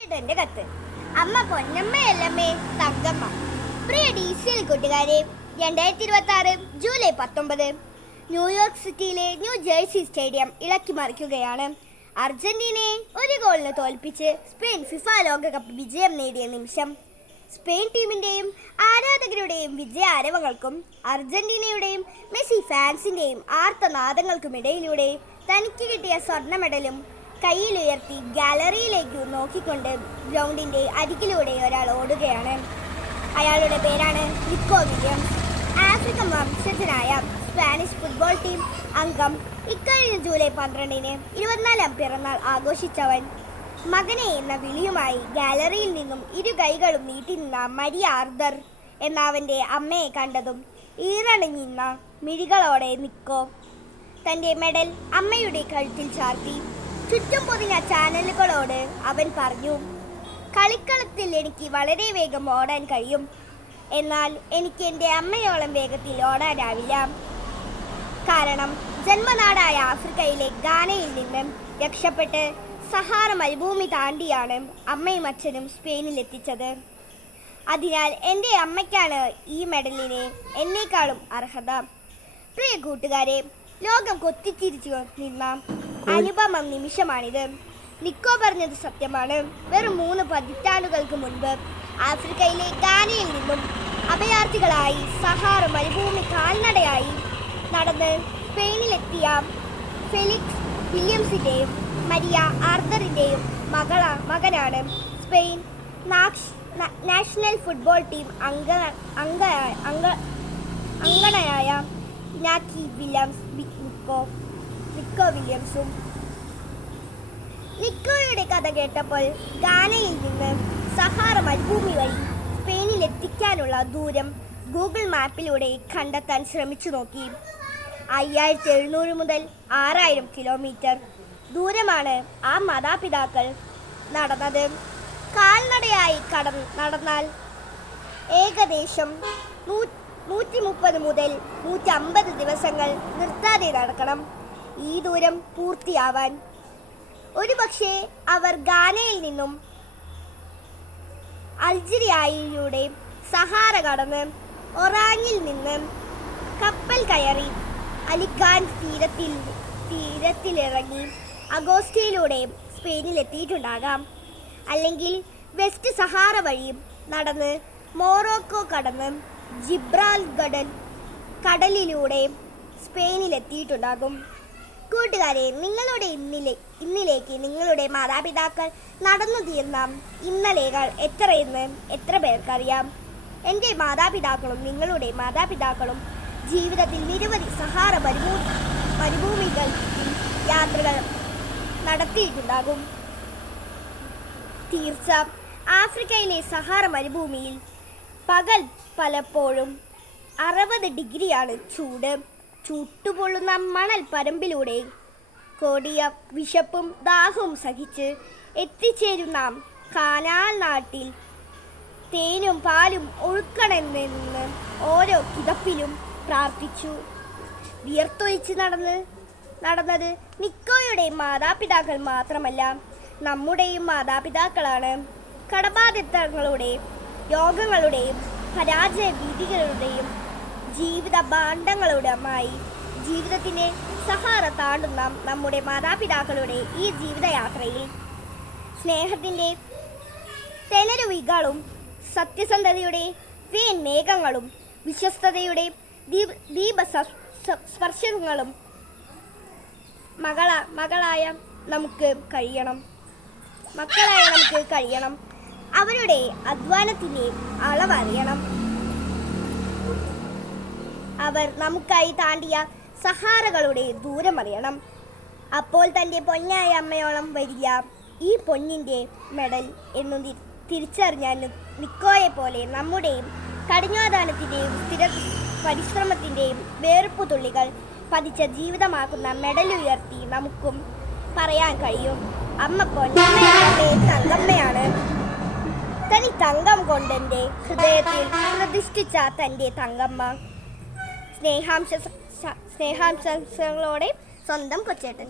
എന്റെ കത്ത് അമ്മ പൊന്നമ്മയല്ലമ്മേ തങ്കമ്മ. പ്രിയ ഡീസൽ കൂട്ടുകാരെ, 2026 ജൂലൈ 19 ന്യൂയോർക്ക് സിറ്റിയിലെ ന്യൂ ജേഴ്സി സ്റ്റേഡിയം ഇളക്കി മറിക്കുകയാണ്. അർജന്റീനയെ ഒരു ഗോളിന് തോൽപ്പിച്ച് സ്പെയിൻ ഫിഫ ലോകകപ്പ് വിജയം നേടിയ നിമിഷം. സ്പെയിൻ ടീമിന്റെയും ആരാധകരുടെയും വിജയ ആരവങ്ങൾക്കും അർജന്റീനയുടെയും മെസ്സി ഫാൻസിന്റെയും ആർത്തനാദങ്ങൾക്കുമിടയിലൂടെ തനിക്ക് കിട്ടിയ സ്വർണ്ണ മെഡലും കയ്യിലുയർത്തി ഗാലറിയിലേക്ക് നോക്കിക്കൊണ്ട് ഗ്രൗണ്ടിന്റെ അരികിലൂടെ ഒരാൾ ഓടുകയാണ്. അയാളുടെ പേരാണ് നിക്കോ വില്യംസ്. ആഫ്രിക്കൻ വംശജനായ സ്പാനിഷ് ഫുട്ബോൾ ടീം അംഗം. ഇക്കഴിഞ്ഞ ജൂലൈ 12 24ാം പിറന്നാൾ ആഘോഷിച്ചവൻ. മകനെ എന്ന വിളിയുമായി ഗാലറിയിൽ നിന്നും ഇരു കൈകളും നീട്ടി നിന്ന മരിയ ആർദർ എന്ന അവൻ്റെ അമ്മയെ കണ്ടതും ഈറണിഞ്ഞിരുന്ന മിഴികളോടെ നിക്കോ തൻ്റെ മെഡൽ അമ്മയുടെ കഴുത്തിൽ ചാർത്തി. ചുറ്റും പൊതിഞ്ഞ ചാനലുകളോട് അവൻ പറഞ്ഞു, കളിക്കളത്തിൽ എനിക്ക് വളരെ വേഗം ഓടാൻ കഴിയും, എന്നാൽ എനിക്ക് എൻ്റെ അമ്മയോളം വേഗത്തിൽ ഓടാനാവില്ല. കാരണം ജന്മനാടായ ആഫ്രിക്കയിലെ ഗാനയിൽ നിന്ന് രക്ഷപ്പെട്ട് സഹാറ മരുഭൂമി താണ്ടിയാണ് അമ്മയും അച്ഛനും സ്പെയിനിലെത്തിച്ചത്. അതിനാൽ എൻ്റെ അമ്മയ്ക്കാണ് ഈ മെഡലിന് എന്നേക്കാളും അർഹത. പ്രിയ കൂട്ടുകാരെ, ലോകം കൊത്തിച്ചിരിച്ചു നിന്ന അനുപമ നിമിഷമാണിത്. നിക്കോ പറഞ്ഞത് സത്യമാണ്. വെറും 3 പതിറ്റാണ്ടുകൾക്ക് മുൻപ് ആഫ്രിക്കയിലെ ഗാനയിൽ നിന്നും അഭയാർത്ഥികളായി സഹാറ മരുഭൂമി കാൽനടയായി നടന്ന് സ്പെയിനിലെത്തിയ ഫെലിക്സ് വില്യംസിൻ്റെയും മരിയ ആർദറിൻ്റെയും മകനാണ് സ്വെയിൻ നാഷണൽ ഫുട്ബോൾ ടീം അംഗണയായ ഇനാക്കി വില്യംസ്. നിക്കോ വില്യംസും. നിക്കോയുടെ കഥ കേട്ടപ്പോൾ ഗാനയിൽ നിന്ന് സഹാറ മരുഭൂമി വഴി സ്പെയിനിലെത്തിക്കാനുള്ള ദൂരം ഗൂഗിൾ മാപ്പിലൂടെ കണ്ടെത്താൻ ശ്രമിച്ചു നോക്കി. 5700 മുതൽ 6000 കിലോമീറ്റർ ദൂരമാണ് ആ മാതാപിതാക്കൾ നടന്നത്. കാൽനടയായി നടന്നാൽ ഏകദേശം 130 മുതൽ 150 ദിവസങ്ങൾ നിർത്താതെ നടക്കണം ഈ ദൂരം പൂർത്തിയാവാൻ. ഒരുപക്ഷെ അവർ ഗാനയിൽ നിന്നും അൾജീരിയയിലൂടെ സഹാറ കടന്ന് ഒറാങ്ങിൽ നിന്ന് കപ്പൽ കയറി അലിഗാൻ തീരത്തിലിറങ്ങി അഗോസ്റ്റയിലൂടെ സ്പെയിനിലെത്തിയിട്ടുണ്ടാകാം. അല്ലെങ്കിൽ വെസ്റ്റ് സഹാറ വഴി നടന്ന് മൊറോക്കോ കടന്ന് ജിബ്രാൾട്ടർ കടലിലൂടെ സ്പെയിനിലെത്തിയിട്ടുണ്ടാകും. കൂട്ടുകാരെ, നിങ്ങളുടെ ഇന്നിലേക്ക് നിങ്ങളുടെ മാതാപിതാക്കൾ നടന്നു തീർന്ന ഇന്നലെകൾ എത്രയെന്ന് എത്ര പേർക്കറിയാം? എൻ്റെ മാതാപിതാക്കളും നിങ്ങളുടെ മാതാപിതാക്കളും ജീവിതത്തിൽ നിരവധി സഹാറ മരുഭൂമികൾ യാത്രകൾ നടത്തിയിട്ടുണ്ടാകും. തീർച്ച. ആഫ്രിക്കയിലെ സഹാറ മരുഭൂമിയിൽ പകൽ പലപ്പോഴും 60 ഡിഗ്രിയാണ് ചൂട്. ചുട്ടുപൊള്ളുന്ന മണൽ പരമ്പിലൂടെ കൊടിയ വിശപ്പും ദാഹവും സഹിച്ച് എത്തിച്ചേരുന്ന കാനാൽ നാട്ടിൽ തേനും പാലും ഒഴുക്കണമെന്ന് ഓരോ കിതപ്പിലും പ്രാർത്ഥിച്ചു വിയർത്തൊഴിച്ച് നടന്നത് നിക്കോയുടെ മാതാപിതാക്കൾ മാത്രമല്ല, നമ്മുടെയും മാതാപിതാക്കളാണ്. കടബാധ്യതകളുടെയും രോഗങ്ങളുടെയും പരാജയ ഭീതികളുടെയും ജീവിത ഭാണ്ഡങ്ങളുടെയുമായി ജീവിതത്തിൻ്റെ സഹാറ താണ്ടുന്ന നമ്മുടെ മാതാപിതാക്കളുടെ ഈ ജീവിതയാത്രയിൽ സ്നേഹത്തിൻ്റെ തെനരുവികളും സത്യസന്ധതയുടെ മേഘങ്ങളും വിശ്വസ്തതയുടെ ദീപസ്പർശങ്ങളും മക്കളായ നമുക്ക് കഴിയണം. അവരുടെ അധ്വാനത്തിൻ്റെ അളവറിയണം. അവർ നമുക്കായി താണ്ടിയ സഹാറകളുടെ ദൂരമറിയണം. അപ്പോൾ തൻ്റെ പൊന്നായ അമ്മയോളം വരിക ഈ പൊന്നിൻ്റെ മെഡൽ എന്നു തിരിച്ചറിഞ്ഞാൽ നിക്കോയെ പോലെ നമ്മുടെയും കഠിനാധ്വാനത്തിൻ്റെയും സ്ഥിര പരിശ്രമത്തിൻ്റെയും വേർപ്പു തുള്ളികൾ പതിച്ച ജീവിതമാക്കുന്ന മെഡൽ ഉയർത്തി നമുക്കും പറയാൻ കഴിയും, അമ്മ പൊന്നമ്മയുടെ തങ്കമ്മയാണ്. തനി തങ്കം കൊണ്ടെൻ്റെ ഹൃദയത്തിൽ പ്രതിഷ്ഠിച്ച തൻ്റെ തങ്കമ്മ. സ്നേഹാംശങ്ങളോടെ സ്വന്തം കൊച്ചേട്ടൻ.